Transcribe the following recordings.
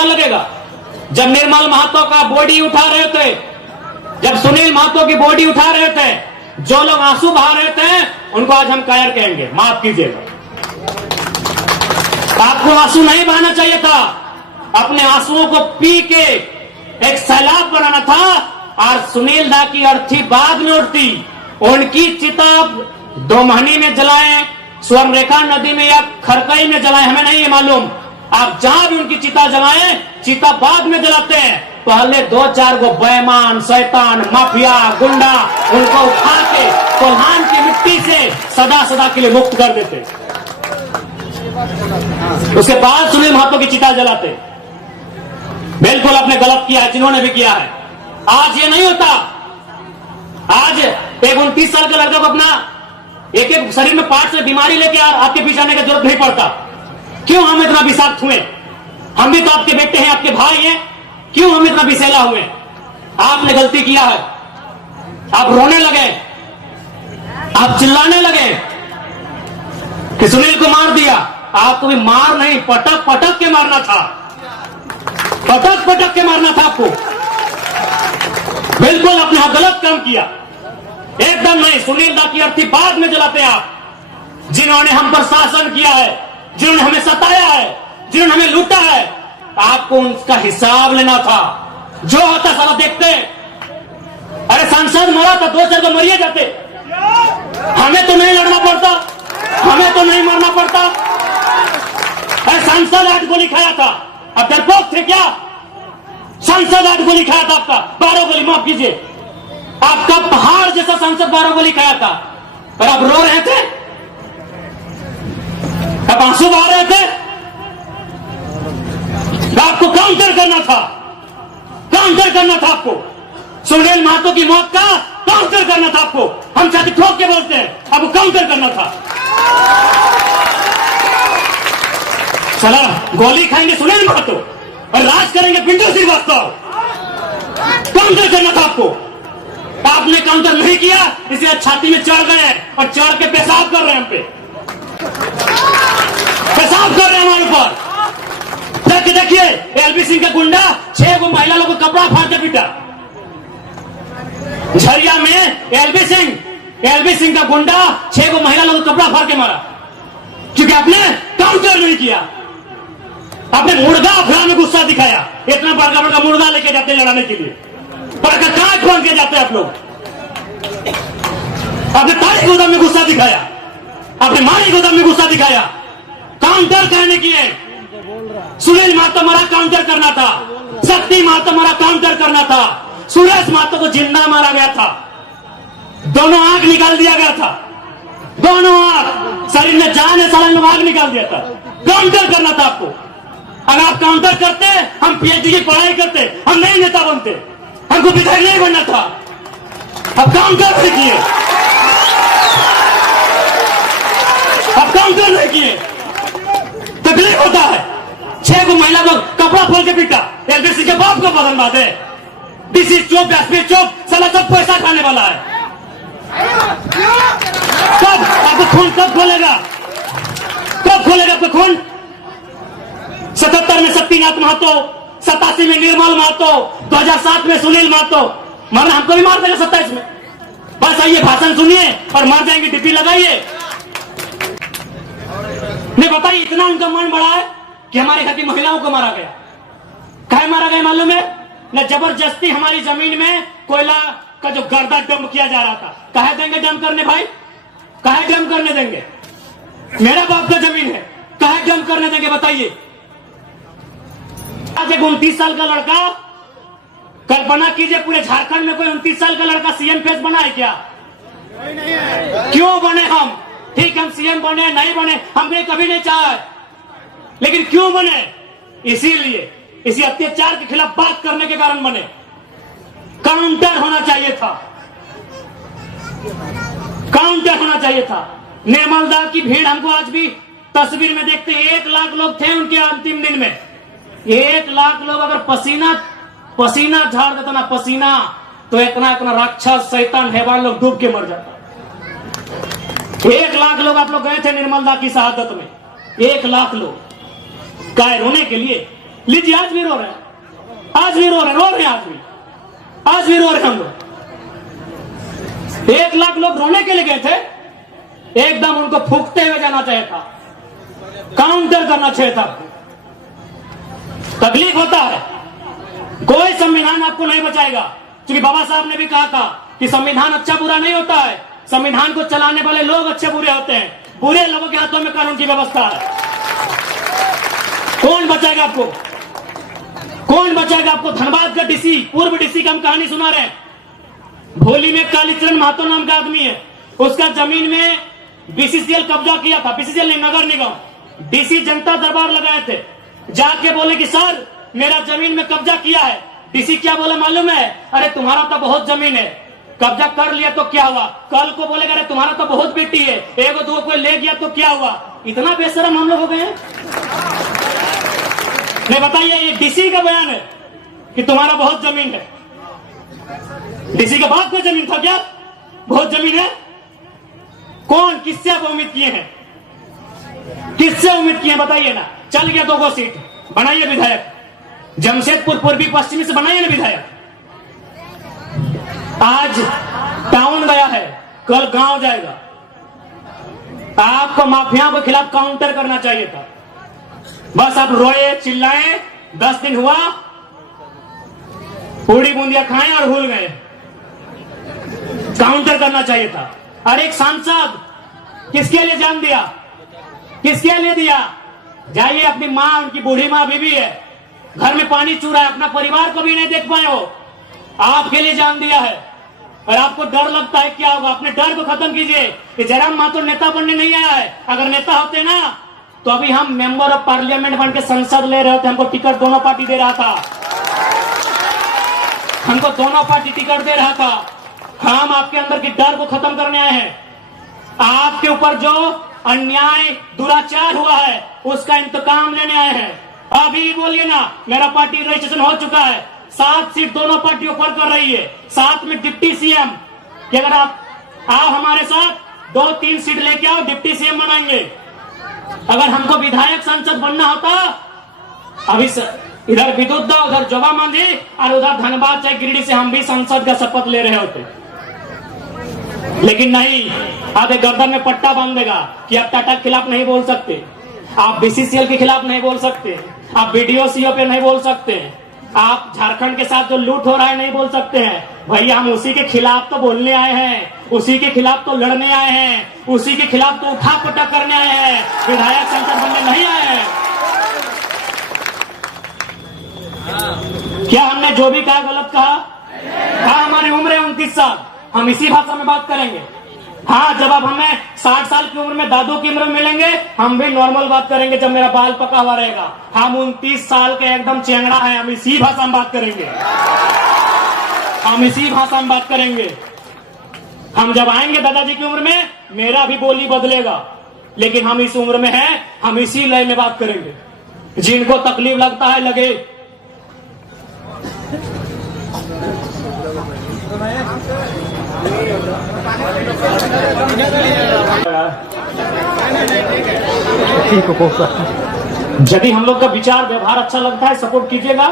बुरा लगेगा। जब निर्मल महतो का बॉडी उठा रहे थे, जब सुनील महतो की बॉडी उठा रहे थे, जो लोग आंसू बहा रहे थे, उनको आज हम कायर कहेंगे, माफ कीजिएगा। आपको आंसू नहीं बहाना चाहिए था, अपने आंसुओं को पी के एक सैलाब बनाना था। और सुनील दा की अर्थी बाद में उठती, उनकी चिता दोमहनी में जलाएं, स्वर्णरेखा नदी में या खरकई में जलाएं, हमें नहीं है मालूम। आप जहां भी उनकी चिता जलाएं, चिता बाद में जलाते हैं, पहले 2-4 गो बेईमान, शैतान, माफिया, गुंडा उनको उठा के कोल्हान की मिट्टी से सदा सदा के लिए मुक्त कर देते, उसके बाद सुनील महतो की चिता जलाते। बिल्कुल आपने गलत किया है, जिन्होंने भी किया है। आज ये नहीं होता। आज एक 29 साल का लड़का को अपना एक एक शरीर में पार्ट से बीमारी लेके आपके पीछे आने की जरूरत नहीं पड़ता। क्यों हम इतना विषाक्त हुए? हम भी तो आपके बेटे हैं, आपके भाई हैं, क्यों हम इतना विषैला हुए? आपने गलती किया है, आप रोने लगे, आप चिल्लाने लगे कि सुनील को मार दिया। आपको भी मार नहीं, पटक पटक के मारना था, पटक पटक के मारना था आपको। बिल्कुल आपने गलत काम किया, एकदम नहीं। सुनील दा की अर्थी बाद में जलाते आप, जिन्होंने हम पर शासन किया है, जिन्होंने हमें सताया है, जिन्होंने हमें लूटा है, आपको उनका हिसाब लेना था। जो होता साला देखते। अरे सांसद मरा था, 2-4 तो मरिए जाते, हमें तो नहीं लड़ना पड़ता, हमें तो नहीं मरना पड़ता। अरे सांसद 8 गोली खाया था, अब डरपोक थे क्या? सांसद 8 गोली खाया था, आपका 12 गोली, माफ कीजिए, आपका पहाड़ जैसा सांसद 12 गोली खाया था, पर आप रो रहे थे, आप आंसू बहा रहे थे। आपको काउंटर करना था, काउंटर करना था आपको। सुनील महतो की मौत का काउंटर करना था आपको। हम छाती ठोक के बोलते हैं, आपको काउंटर करना था। चला गोली खाएंगे सुनील महतो और राज करेंगे पिंटू श्रीवास्तव। काउंटर करना था आपको, आपने काउंटर नहीं किया, इसलिए छाती में चढ़ गए और चढ़ के पेशाब कर रहे हैं, हम पे पेशाब कर रहे हैं हमारे ऊपर। देखिए एलबी सिंह का गुंडा 6 गो महिला लोगों को कपड़ा फाड़ के पीटा। झरिया में एलबी सिंह का गुंडा 6 गो महिला लोगों को कपड़ा फाड़ के मारा, क्योंकि आपने काउंटर नहीं किया। आपने मुर्गा अफरा में गुस्सा दिखाया, इतना बड़का बड़का मुर्गा लेके जाते हैं लड़ाने के लिए, बड़का काट खोल के जाते हैं आप लोग। आपने तारी गोदाम में गुस्सा दिखाया, आपने मारी गोदाम में गुस्सा दिखाया। काउंटर कहने की है। सुनील महतो मरा, काउंटर करना था। शक्ति महतो मरा, काउंटर करना था। सुरेश महतो को जिंदा मारा गया था, दोनों आंख निकाल दिया गया था, दोनों आंख, शरीर में जान है, सारे में आंख निकाल दिया था। काउंटर करना था आपको। अगर आप काउंटर करते, हम पीएचडी की पढ़ाई करते, हम नहीं नेता बनते, हमको विधायक नहीं बनना था। अब काउंटर नहीं किए, अब काउंटर नहीं किए, तकलीफ होता है। 6 गो महिला लोग कपड़ा खोल के पीटा, एलबी सिंह के बाप को बदल बात है। डीसी चौक, एसपी चौक, साला सब पैसा खाने वाला है। कब आपको खून कब खोलेगा? कब खोलेगा आपको खून? 77 में शक्तिनाथ महतो, 87 में निर्मल महतो, 2007 में सुनील महतो। मरना हमको भी मार देगा 27 में। बस आइए, भाषण सुनिए और मर जाएंगे, डिप्टी लगाइए। नहीं बताइए, इतना उनका मन बड़ा है कि हमारे घर की महिलाओं को मारा गया। काहे मारा गया मालूम है? न जबरदस्ती हमारी जमीन में कोयला का जो गर्दा डंप किया जा रहा था। काहे देंगे डंप करने भाई? काहे डंप करने देंगे? मेरा बाप का जमीन है, काहे डंप करने देंगे बताइए? आज एक 29 साल का लड़का, कल्पना कीजिए पूरे झारखंड में कोई 29 साल का लड़का सीएम फेस बना है क्या? क्यों बने हम? ठीक, हम सीएम बने नहीं बने, हमने कभी नहीं चाहा, लेकिन क्यों बने? इसीलिए इसी अत्याचार के खिलाफ बात करने के कारण बने। काउंटर होना चाहिए था, काउंटर होना चाहिए था। निर्मल दा की भीड़ हमको आज भी तस्वीर में देखते हैं। 1 लाख लोग थे उनके अंतिम दिन में। 1 लाख लोग अगर पसीना झाड़ देता ना, पसीना, तो इतना राक्षस शैतान हैवान लोग डूब के मर जाता। 1 लाख लोग आप लोग गए थे निर्मल दा की शहादत में, 1 लाख लोग। काय रोने के लिए? लीजिए, आज भी रो रहे हैं, आज भी रो रहे हैं, आज भी रो रहे हैं हम लोग। 1 लाख लोग रोने के लिए गए थे, एकदम उनको फूकते हुए जाना चाहिए था, काउंटर करना चाहिए था। तकलीफ होता है, कोई संविधान आपको नहीं बचाएगा, क्योंकि बाबा साहब ने भी कहा था कि संविधान अच्छा बुरा नहीं होता है, संविधान को चलाने वाले लोग अच्छे बुरे होते हैं, बुरे लोगों के हाथों में कानून की व्यवस्था है। कौन बचाएगा आपको, कौन बचाएगा आपको? धनबाद का डीसी, पूर्व डीसी का हम कहानी सुना रहे हैं। भोली में कालीचरण महतो नाम का आदमी है, उसका जमीन में बीसीसीएल कब्जा किया था, बीसीसीएल ने नगर निगम, डीसी जनता दरबार लगाए थे, जाके बोले कि सर मेरा जमीन में कब्जा किया है। डीसी क्या बोला मालूम है? अरे तुम्हारा तो बहुत जमीन है, कब्जा कर लिया तो क्या हुआ? कल को बोलेगा अरे तुम्हारा तो बहुत बेटी है, एगो दो कोई ले गया तो क्या हुआ? इतना बेशरम हम लोग हो गए हैं। नहीं बताइए, ये डीसी का बयान है कि तुम्हारा बहुत जमीन है। डीसी के बाद कोई जमीन था क्या? बहुत जमीन है। कौन, किससे आप उम्मीद किए हैं? किससे उम्मीद किए हैं बताइए ना। चल गया 2 सीट, बनाइए विधायक, जमशेदपुर पूर्वी पश्चिमी से बनाइए ना विधायक। आज टाउन गया है, कल गांव जाएगा। आपको माफिया के खिलाफ काउंटर करना चाहिए था, बस आप रोए चिल्लाए, 10 दिन हुआ, पूड़ी बूंदिया खाएं और भूल गए। काउंटर करना चाहिए था। और एक सांसद किसके लिए जान दिया, किसके लिए दिया? जाइए, अपनी माँ, उनकी बूढ़ी माँ बीबी है, घर में पानी चू रहा है, अपना परिवार को भी नहीं देख पाए हो, आपके लिए जान दिया है। और आपको डर लगता है क्या होगा? अपने डर को खत्म कीजिए कि जयराम महतो नेता बनने नहीं आया है। अगर नेता होते ना तो अभी हम मेंबर ऑफ पार्लियामेंट बन के संसद ले रहे थे, हमको टिकट दोनों पार्टी दे रहा था, हमको दोनों पार्टी टिकट दे रहा था। हम आपके अंदर की डर को खत्म करने आए हैं। आपके ऊपर जो अन्याय दुराचार हुआ है उसका इंतकाम लेने आए हैं। अभी बोलिए ना, मेरा पार्टी रजिस्ट्रेशन हो चुका है, 7 सीट दोनों पार्टी ऑफर कर रही है, साथ में डिप्टी सीएम कि अगर आप आओ हमारे साथ 2-3 सीट लेके आओ, डिप्टी सीएम बनाएंगे। अगर हमको विधायक सांसद बनना होता, अभी इधर विद्युत, उधर जोबा मांझी और उधर धनबाद चाहे गिरिडीह से हम भी संसद का शपथ ले रहे होते, लेकिन नहीं। आधे गर्दन में पट्टा बांध देगा कि आप टाटा के खिलाफ नहीं बोल सकते, आप बीसीसीएल के खिलाफ नहीं बोल सकते, आप बीडीओ सीओ पे नहीं बोल सकते, आप झारखंड के साथ जो लूट हो रहा है नहीं बोल सकते हैं। भैया हम उसी के खिलाफ तो बोलने आए हैं, उसी के खिलाफ तो लड़ने आए हैं, उसी के खिलाफ तो उठा पटक करने आए हैं, विधायक संसद बनने नहीं आए हैं। क्या हमने जो भी कहा गलत कहा? हमारी उम्र है 29 साल, हम इसी भाषा में बात करेंगे। हाँ, जब आप हमें 60 साल की उम्र में दादू की उम्र में मिलेंगे, हम भी नॉर्मल बात करेंगे, जब मेरा बाल पका हुआ रहेगा। हम 29 साल के एकदम चेंगड़ा है, हम इसी भाषा में बात करेंगे, हम इसी भाषा में बात करेंगे। हम जब आएंगे दादाजी की उम्र में, मेरा भी बोली बदलेगा, लेकिन हम इस उम्र में हैं, हम इसी लय में बात करेंगे। जिनको तकलीफ लगता है लगे। यदि हम लोग का विचार व्यवहार अच्छा लगता है, सपोर्ट कीजिएगा।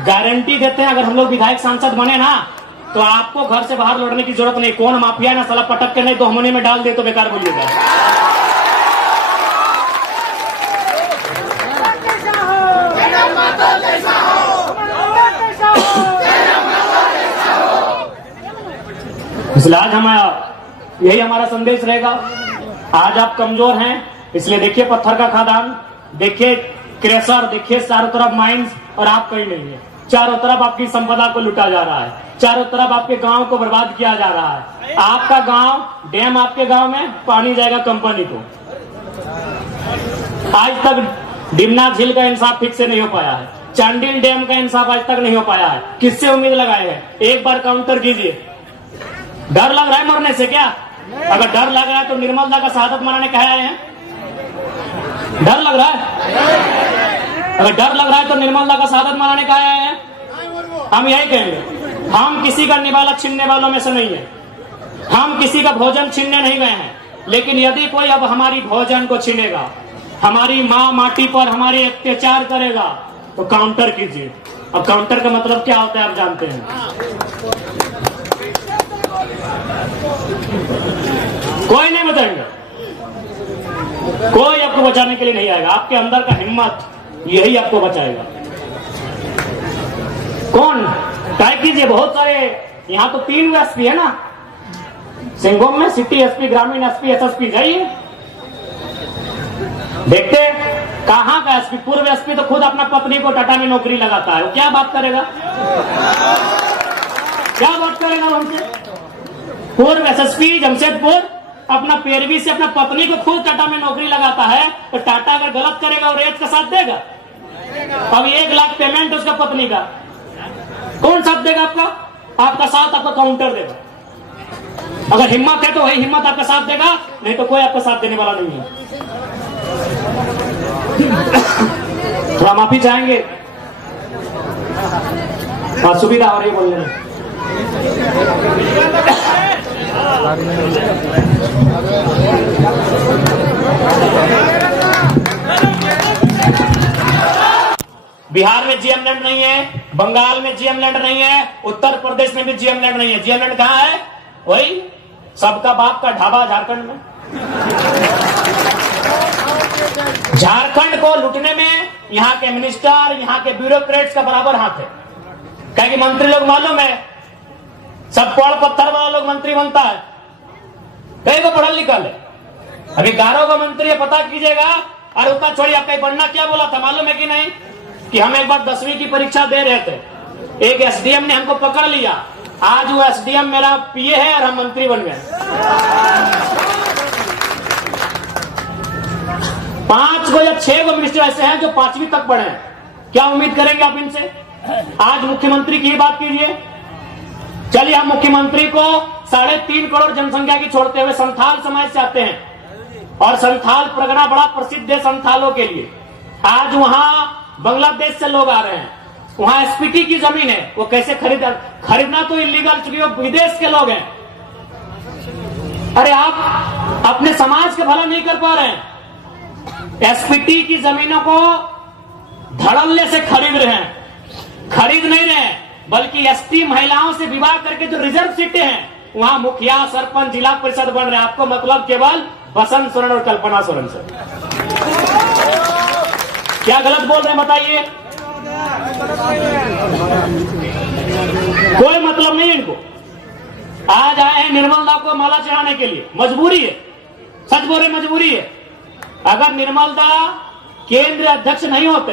गारंटी देते हैं, अगर हम लोग विधायक सांसद बने ना तो आपको घर से बाहर लड़ने की जरूरत नहीं। कौन माफिया ना साला पटक के नहीं तो हमने में डाल दे तो बेकार बोलिएगा। इसलिए आज यही हमारा संदेश रहेगा। आज आप कमजोर हैं, इसलिए देखिए पत्थर का खदान, देखिए क्रेशर, देखिए चारों तरफ माइंस, और आप कहीं नहीं है। चारों तरफ आपकी संपदा को लुटा जा रहा है, चारों तरफ आपके गांव को बर्बाद किया जा रहा है। आपका गांव, डैम आपके गांव में, पानी जाएगा कंपनी को। आज तक डिमना झील का इंसाफ ठीक से नहीं हो पाया है, चांडिल डैम का इंसाफ आज तक नहीं हो पाया है। किससे उम्मीद लगाए हैं? एक बार काउंटर कीजिए। डर लग रहा है मरने से क्या? अगर डर लग रहा है तो निर्मल दा का शहादत मनाने कहे आए हैं? डर लग रहा है? अगर डर लग रहा है तो निर्मल दा का शहादत मनाने कहे आए हैं? हम यही कहेंगे, हम किसी का निवाला छीनने वालों में से नहीं है, हम किसी का भोजन छीनने नहीं गए हैं। लेकिन यदि कोई अब हमारी भोजन को छीनेगा, हमारी माँ माटी पर हमारे अत्याचार करेगा, तो काउंटर कीजिए। अब काउंटर का मतलब क्या होता है आप जानते हैं। कोई नहीं बताएगा, कोई आपको बचाने के लिए नहीं आएगा। आपके अंदर का हिम्मत यही आपको बचाएगा। कौन ट्राई कीजिए, बहुत सारे यहाँ तो 3 एसपी है ना सिंहभूम में, सिटी एसपी, ग्रामीण एसपी, एसएसपी। जाइए देखते कहां का एसपी। पूर्व एसपी तो खुद अपना पत्नी को टाटा में नौकरी लगाता है, वो क्या बात करेगा, क्या बात करेगा हमसे। पूर्व एसएसपी जमशेदपुर अपना पैरवी से अपना पत्नी को खुद टाटा में नौकरी लगाता है, तो टाटा अगर गलत करेगा और रेत का साथ देगा। अब 1 लाख पेमेंट उसका पत्नी का, कौन साथ देगा आपका? आपका साथ आपका काउंटर देगा। अगर हिम्मत है तो वही हिम्मत आपका साथ देगा, नहीं तो कोई आपका साथ देने वाला नहीं है। थोड़ा माफी चाहेंगे, सुविधा हो रही बोलने में। बिहार में जीएम लैंड नहीं है, बंगाल में जीएम लैंड नहीं है, उत्तर प्रदेश में भी जीएम लैंड नहीं है। जीएम लैंड कहां है? वही सबका बाप का ढाबा झारखंड में। झारखंड को लूटने में यहाँ के मिनिस्टर, यहाँ के ब्यूरोक्रेट्स का बराबर हाथ है। कहेंगे मंत्री लोग मालूम है, सब पढ़ पत्थर वाला लोग मंत्री बनता है, कहीं को पढ़ल लिखल है। अभी 11 का मंत्री है, पता कीजिएगा। और उतना छोड़िए, आपका बनना क्या बोला था मालूम है कि नहीं? कि हम एक बार 10वीं की परीक्षा दे रहे थे, एक एसडीएम ने हमको पकड़ लिया। आज वो एसडीएम मेरा पीए है और हम मंत्री बन गए। 5 को या 6 को मिनिस्टर ऐसे हैं जो 5वीं तक पढ़े हैं। क्या उम्मीद करेंगे आप इनसे? आज मुख्यमंत्री की बात कीजिए। चलिए हम मुख्यमंत्री को 3.5 करोड़ जनसंख्या की छोड़ते हुए संथाल समाज से आते हैं, और संथाल परगना बड़ा प्रसिद्ध है संथालों के लिए। आज वहां बांग्लादेश से लोग आ रहे हैं, वहां एसपीटी की जमीन है, वो कैसे खरीदना तो इलीगल, चूंकि वो विदेश के लोग हैं। अरे आप अपने समाज का भला नहीं कर पा रहे हैं, एसपीटी की जमीनों को धड़ल्ले से खरीद रहे हैं। खरीद नहीं रहे हैं, बल्कि एसटी महिलाओं से विवाह करके जो रिजर्व सीटें हैं वहां मुखिया, सरपंच, जिला परिषद बन रहे हैं। आपको मतलब केवल बसंत सोरेन और कल्पना सोरेन से। क्या गलत बोल रहे हैं बताइए? कोई मतलब नहीं इनको। आज आए हैं निर्मल दा को माला चढ़ाने के लिए, मजबूरी है, सच बोल रहे मजबूरी है। अगर निर्मल दा केंद्रीय अध्यक्ष नहीं होते,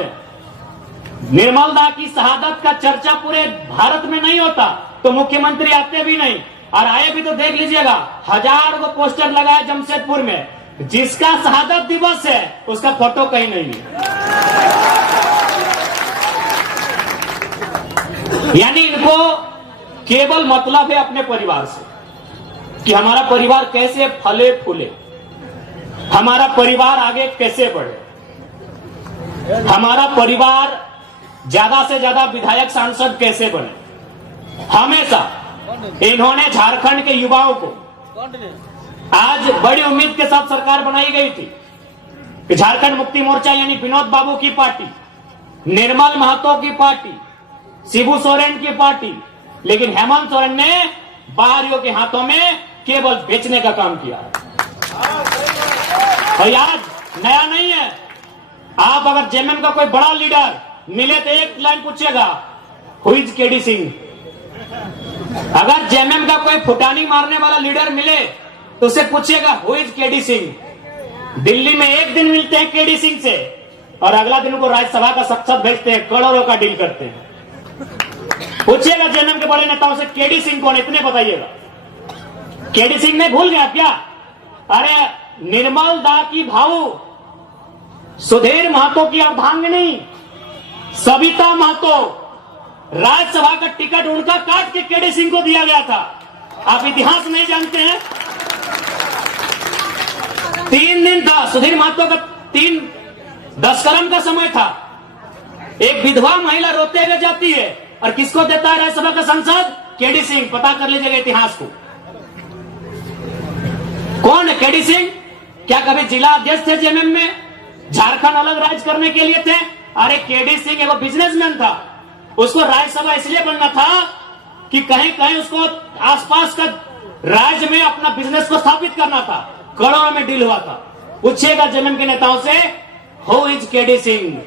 निर्मल दा की शहादत का चर्चा पूरे भारत में नहीं होता, तो मुख्यमंत्री आते भी नहीं। और आए भी तो देख लीजिएगा, 1000 को पोस्टर लगाए जमशेदपुर में, जिसका शहादत दिवस है उसका फोटो कहीं नहीं है। यानी इनको केवल मतलब है अपने परिवार से, कि हमारा परिवार कैसे फले फूले, हमारा परिवार आगे कैसे बढ़े, हमारा परिवार ज्यादा से ज्यादा विधायक सांसद कैसे बने। हमेशा इन्होंने झारखंड के युवाओं को, आज बड़ी उम्मीद के साथ सरकार बनाई गई थी कि झारखंड मुक्ति मोर्चा यानी विनोद बाबू की पार्टी, निर्मल महतो की पार्टी, शिबू सोरेन की पार्टी, लेकिन हेमंत सोरेन ने बाहरियों के हाथों में केवल बेचने का काम किया। और आज नया नहीं है, आप अगर जेएमएम का कोई बड़ा लीडर मिले तो एक लाइन पूछेगा, हु इज केडी सिंह। अगर जेएमएम का कोई फुटानी मारने वाला लीडर मिले तो उसे पूछेगा, who is KD Singh. Delhi में एक दिन मिलते हैं केडी सिंह से, और अगला दिन उनको राज्यसभा का सांसद भेजते हैं, करोड़ों का डील करते हैं। पूछिएगा जेएमएम के बड़े नेताओं से, केडी सिंह कौन, इतने बताइएगा। केडी सिंह ने भूल गया क्या? अरे निर्मल दा की भाऊ सुधीर महतो की अर्धांगिनी सविता महतो, राज्यसभा का टिकट उनका काट के केडी सिंह को दिया गया था। आप इतिहास नहीं जानते हैं? 3 दिन था सुधीर महतो का, 10 कलम का समय था। एक विधवा महिला रोते हुए जाती है, और किसको देता है राज्यसभा का सांसद? केडी सिंह। पता कर लीजिएगा इतिहास को, कौन है केडी सिंह? क्या कभी जिला अध्यक्ष थे जेएमएम में? झारखंड अलग राज्य करने के लिए थे? अरे केडी सिंह एगो बिजनेसमैन था, उसको राज्यसभा इसलिए बनना था कि कहीं कहीं उसको आसपास का राज्य में अपना बिजनेस को स्थापित करना था। करोड़ों में डील हुआ था। पूछेगा जेएमएम के नेताओं से, हु इज केडी सिंह,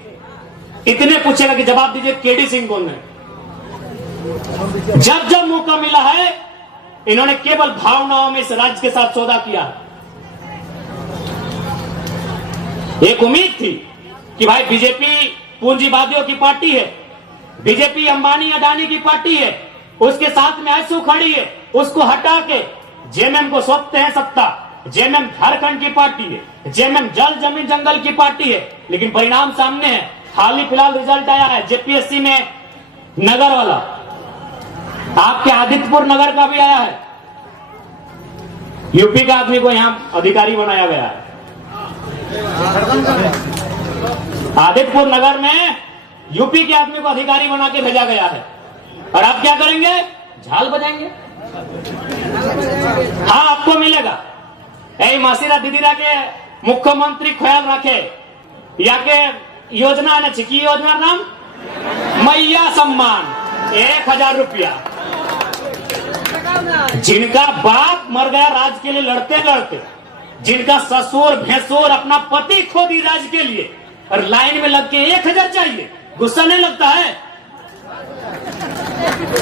इतने पूछेगा कि जवाब दीजिए केडी सिंह कौन है। जब जब मौका मिला है इन्होंने केवल भावनाओं में इस राज्य के साथ सौदा किया। एक उम्मीद थी कि भाई बीजेपी पूंजीवादियों की पार्टी है, बीजेपी अंबानी अडानी की पार्टी है, उसके साथ में आंसू खड़ी है, उसको हटा के जेएमएम को सौंपते हैं सत्ता। जेएमएम झारखंड की पार्टी है, जेएमएम जल जमीन जंगल की पार्टी है, लेकिन परिणाम सामने है। हाल ही फिलहाल रिजल्ट आया है जेपीएससी में, नगर वाला, आपके आदित्यपुर नगर का भी आया है। यूपी का आदमी को यहां अधिकारी बनाया गया है। आदित्यपुर नगर में यूपी के आदमी को अधिकारी बना के भेजा गया है। और आप क्या करेंगे? झाल बजाएंगे। हाँ, आपको मिलेगा। ऐ मासीरा दीदीरा के मुख्यमंत्री ख्याल रखे, या के योजना ने छिकी योजना नाम मैया सम्मान 1000 रुपया। जिनका बाप मर गया राज के लिए लड़ते लड़ते, जिनका ससुर भैंसुर अपना पति खो दी राज के लिए, और लाइन में लग के 1000 चाहिए, गुस्सा नहीं लगता है?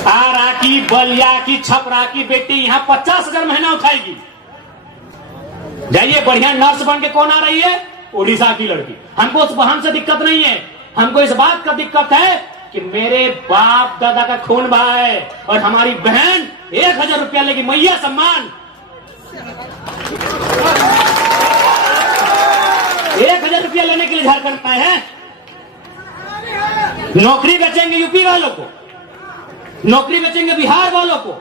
आरा की, बलिया की, छपरा की बेटी यहाँ 50,000 महीना उठाएगी। जाइए, बढ़िया नर्स बन के कौन आ रही है? उड़ीसा की लड़की। हमको उस बहन से दिक्कत नहीं है, हमको इस बात का दिक्कत है कि मेरे बाप दादा का खून बहा है और हमारी बहन 1000 रुपया लेगी, मैया सम्मान। 1000 रुपया लेने के लिए झारखंड आए हैं। नौकरी बेचेंगे यूपी वालों को, नौकरी बेचेंगे बिहार वालों को,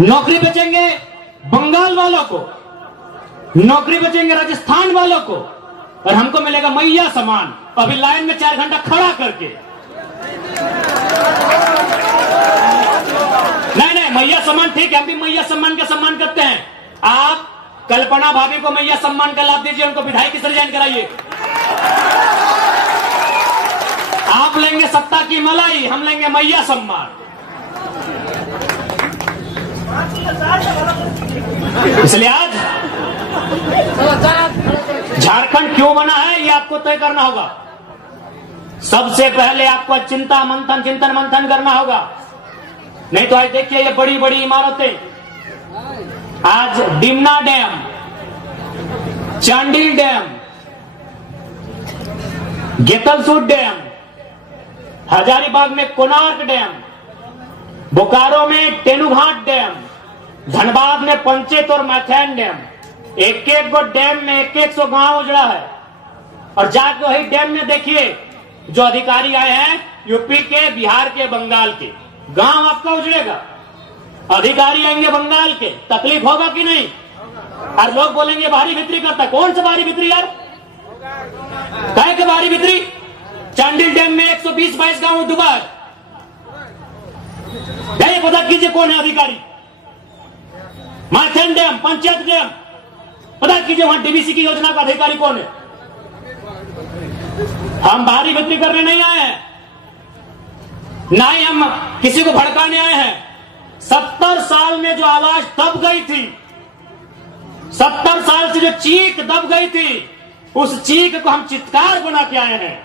नौकरी बेचेंगे बंगाल वालों को, नौकरी बेचेंगे राजस्थान वालों को, और हमको मिलेगा मैया सम्मान। अभी लाइन में 4 घंटा खड़ा करके। नहीं, मैया सम्मान ठीक है, हम भी मैया सम्मान का सम्मान करते हैं। आप कल्पना भाभी को मैया सम्मान का लाभ दीजिए, उनको विधायक से रिजाइन कराइए। आप लेंगे सत्ता की मलाई, हम लेंगे मैया सम्मान। इसलिए आज झारखंड क्यों बना है ये आपको तय करना होगा। सबसे पहले आपको चिंतन मंथन करना होगा। नहीं तो आज देखिए ये बड़ी बड़ी इमारतें, आज Dimna dam, Chandil dam, Getalsud dam, Hazaribagh में कोणार्क डैम, बोकारो में तेनुघाट डैम, धनबाद में पंचेत और मैथैन डैम, एक एक गो डैम में 100 गांव उजड़ा है। और जाके वही डैम में देखिए जो अधिकारी आए हैं यूपी के, बिहार के, बंगाल के, गांव आपका उजड़ेगा। अधिकारी आएंगे बंगाल के, तकलीफ होगा कि नहीं? और लोग बोलेंगे भारी बिक्री करता है। कौन सा भारी बिक्री यार? कहे के भारी बिक्री? चांडिल डैम में 120-22 गांव डूबा है। पता कीजिए कौन है अधिकारी। मैथैन डैम, पंचायत डैम, पता कीजिए वहां डीबीसी की योजना का अधिकारी कौन है। हम भारी बिक्री करने नहीं आए हैं, ना ही हम किसी को भड़काने आए हैं। 70 साल में जो आवाज दब गई थी, 70 साल से जो चीख दब गई थी, उस चीख को हम चित्कार बना के आए हैं।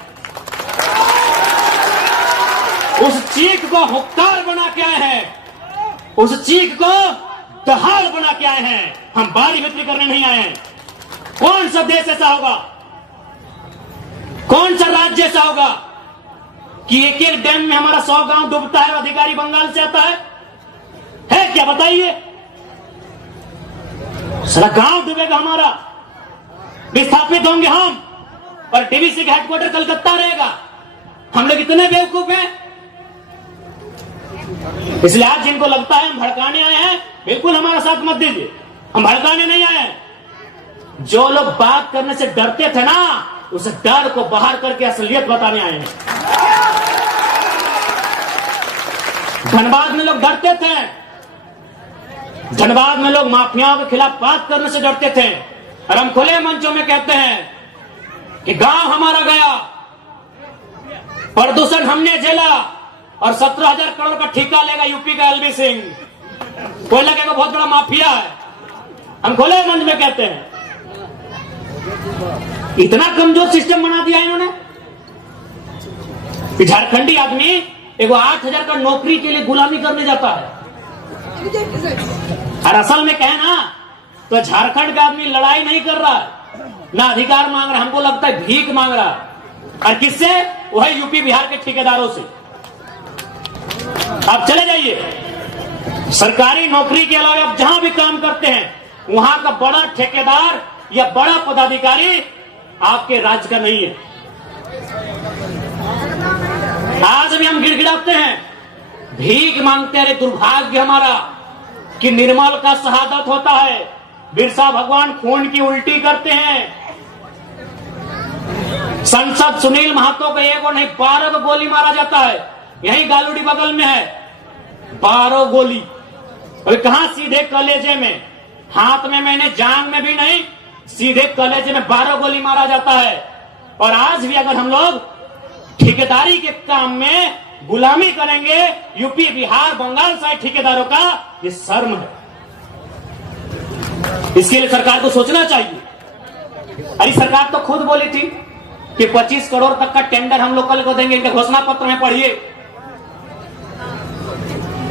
उस चीख को हुक्कार बना के आए हैं, उस चीख को दहाड़ बना के आए हैं। हम भारी बिक्री करने नहीं आए हैं। कौन सा देश ऐसा होगा, कौन सा राज्य ऐसा होगा कि एक एक डैम में हमारा 100 गांव डूबता है और अधिकारी बंगाल से आता है क्या? बताइए। सारा गांव डूबेगा हमारा, विस्थापित होंगे हम, और डीवीसी का हेडक्वार्टर कलकत्ता रहेगा। हम लोग इतने बेवकूफ हैं। इसलिए आज जिनको लगता है हम भड़काने आए हैं, बिल्कुल हमारा साथ मत दीजिए। हम भड़काने नहीं आए हैं। जो लोग बात करने से डरते थे ना, उस डर को बाहर करके असलियत बताने आए हैं। धनबाद में लोग डरते थे, धनबाद में लोग माफियाओं के खिलाफ बात करने से डरते थे, और हम खुले मंचों में कहते हैं कि गांव हमारा गया, प्रदूषण हमने झेला और 17,000 करोड़ का ठेका लेगा यूपी का एलवी सिंह। कोयला का बहुत बड़ा माफिया है, हम खुले मंच में कहते हैं। इतना कमजोर सिस्टम बना दिया इन्होंने कि झारखंडी आदमी एगो 8,000 का नौकरी के लिए गुलामी करने जाता है। और असल में कहे ना तो झारखंड का आदमी लड़ाई नहीं कर रहा है, ना अधिकार मांग रहा, हमको लगता है भीख मांग रहा है। और किससे? वह यूपी बिहार के ठेकेदारों से। आप चले जाइए सरकारी नौकरी के अलावा आप जहां भी काम करते हैं, वहां का बड़ा ठेकेदार या बड़ा पदाधिकारी आपके राज्य का नहीं है। आज भी हम गिड़गिड़ाते हैं, भीख मांगते हैं। अरे दुर्भाग्य हमारा कि निर्मल का शहादत होता है, बिरसा भगवान खून की उल्टी करते हैं। संसद सुनील महतो को एक और नहीं 12 को गोली मारा जाता है। यही गालूडी बगल में है, 12 गोली। अभी कहां? सीधे कलेजे में, हाथ में मैंने जांग में भी नहीं, सीधे कलेजे में 12 गोली मारा जाता है। और आज भी अगर हम लोग ठेकेदारी के काम में गुलामी करेंगे यूपी बिहार बंगाल साइड ठेकेदारों का, ये शर्म है। इसके लिए सरकार को सोचना चाहिए। अरे सरकार तो खुद बोली थी कि 25 करोड़ तक का टेंडर हम लोग कल को देंगे, इनके घोषणा पत्र में पढ़िए,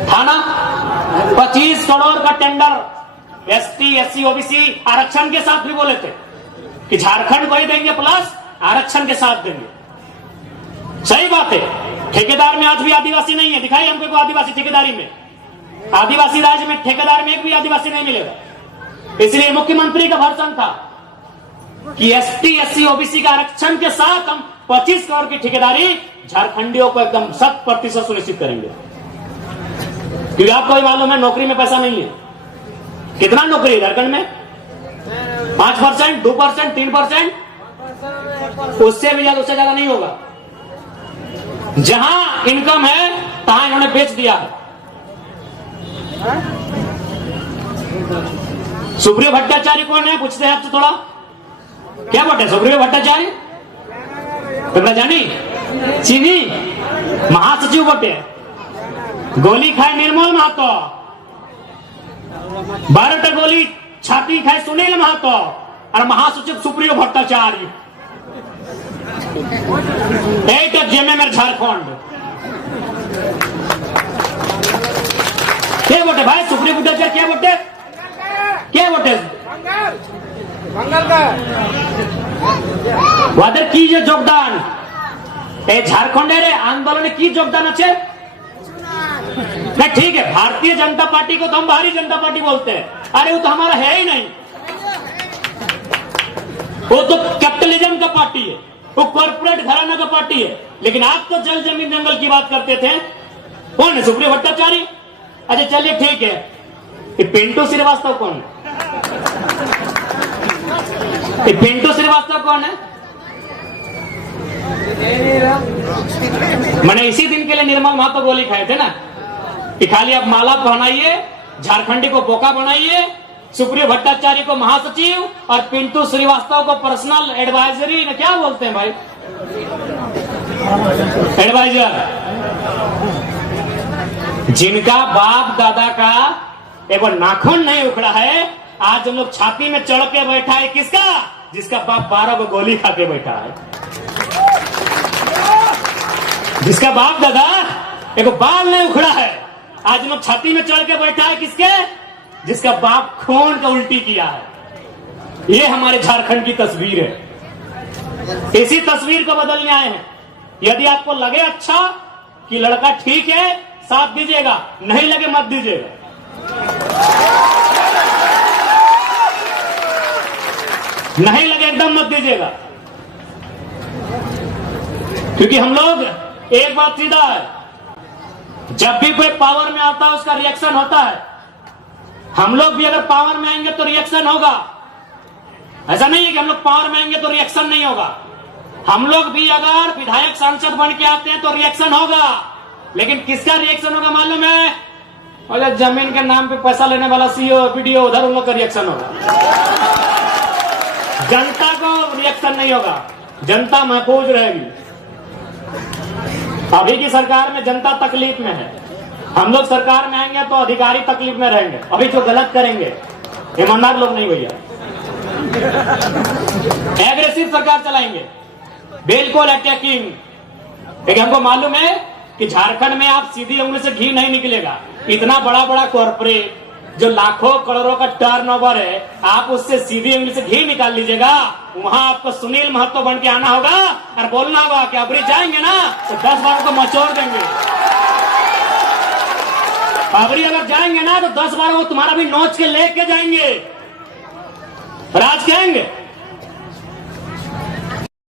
था ना? 25 करोड़ का टेंडर एसटी एससी ओबीसी आरक्षण के साथ भी बोले थे कि झारखंड को ही देंगे प्लस आरक्षण के साथ देंगे। सही बात है, ठेकेदार में आज भी आदिवासी नहीं है। दिखाई हमको कोई आदिवासी ठेकेदारी में, आदिवासी राज्य में ठेकेदार में एक भी आदिवासी नहीं मिलेगा। इसलिए मुख्यमंत्री का भर्सन था कि एसटी एससी ओबीसी का आरक्षण के साथ हम 25 करोड़ की ठेकेदारी झारखंडियों को एकदम 100% सुनिश्चित करेंगे। क्योंकि आपको भी मालूम है नौकरी में पैसा नहीं है। कितना नौकरी है झारखंड में? 5%, 2%, 3%, उससे भी ज्यादा, उससे ज्यादा नहीं होगा। जहां इनकम है तहां इन्होंने बेच दिया है। सुप्रियो भट्टाचार्य कौन है? पूछते हैं आपसे थोड़ा, क्या बोलते हैं सुप्रियो भट्टाचार्य? तुमने जानी? चीनी महासचिव बोटे, गोली खाए निर्मल महतो, 12 गोली छाती खाए सुनील महतो और महासचिव सुप्रियो भट्टाचार्य। जेएमएम झारखंड क्या बोटे भाई? सुप्रियो भट्टाचार्य क्या बोटे? क्या बोटे? वादर की जो योगदान झारखंड आंदोलन की योगदान अच्छे नहीं, ठीक है। भारतीय जनता पार्टी को तो हम बाहरी जनता पार्टी बोलते हैं। अरे वो तो हमारा है ही नहीं, वो तो कैपिटलिज्म का पार्टी है, वो कॉर्पोरेट घराना का पार्टी है। लेकिन आप तो जल जमीन जंगल की बात करते थे। कौन है? सुप्रियो भट्टाचार्य। अच्छा चलिए ठीक है, ये पिंटू श्रीवास्तव कौन है? ये पिंटू श्रीवास्तव कौन है? मैंने इसी दिन के लिए निर्मल महतो गोली खाए थे ना कि खाली आप माला पहनाइए, झारखंडी को बोका बनाइए, सुप्रियो भट्टाचार्य को महासचिव और पिंटू श्रीवास्तव को पर्सनल एडवाइजरी, क्या बोलते हैं भाई, एडवाइजर। जिनका बाप दादा का एक नाखून नहीं उखड़ा है, आज हम लोग छाती में चढ़ के बैठा है। किसका? जिसका बाप 12 को गोली खा के बैठा है, जिसका बाप दादा एक बाल नहीं उखड़ा है, आज हम लोग छाती में चढ़ के बैठा है। किसके? जिसका बाप खून का उल्टी किया है। ये हमारे झारखंड की तस्वीर है। इसी तस्वीर को बदलने आए हैं। यदि आपको लगे अच्छा कि लड़का ठीक है, साथ दीजिएगा, नहीं लगे मत दीजिएगा। नहीं लगे एकदम मत दीजिएगा, क्योंकि हम लोग एक बात सीधा है, जब भी कोई पावर में आता है उसका रिएक्शन होता है। हम लोग भी अगर पावर में आएंगे तो रिएक्शन होगा। ऐसा नहीं है कि हम लोग पावर में आएंगे तो रिएक्शन नहीं होगा। हम लोग भी अगर विधायक सांसद बन के आते हैं तो रिएक्शन होगा। लेकिन किसका रिएक्शन होगा मालूम है? और जमीन के नाम पे पैसा लेने वाला सीओ पीडीओ, उधर उन लोग का रिएक्शन होगा। जनता को रिएक्शन नहीं होगा, जनता महफूज रहेगी। अभी की सरकार में जनता तकलीफ में है, हम लोग सरकार में आएंगे तो अधिकारी तकलीफ में रहेंगे। अभी जो गलत करेंगे ईमानदार लोग नहीं भैया, एग्रेसिव सरकार चलाएंगे, बिल्कुल अटैकिंग। लेकिन हमको मालूम है कि झारखंड में आप सीधी उंगली से घी नहीं निकलेगा। इतना बड़ा बड़ा कॉर्पोरेट जो लाखों करोड़ों का टर्नओवर है, आप उससे सीधी उंगली से घी निकाल लीजिएगा। वहां आपको सुनील महतो बन के आना होगा और बोलना होगा कि अबरी जाएंगे ना तो 10 बारों को मचोड़ देंगे। अबरी अगर जाएंगे ना तो 10 बारों को तुम्हारा भी नोच के लेके जाएंगे। राज कहेंगे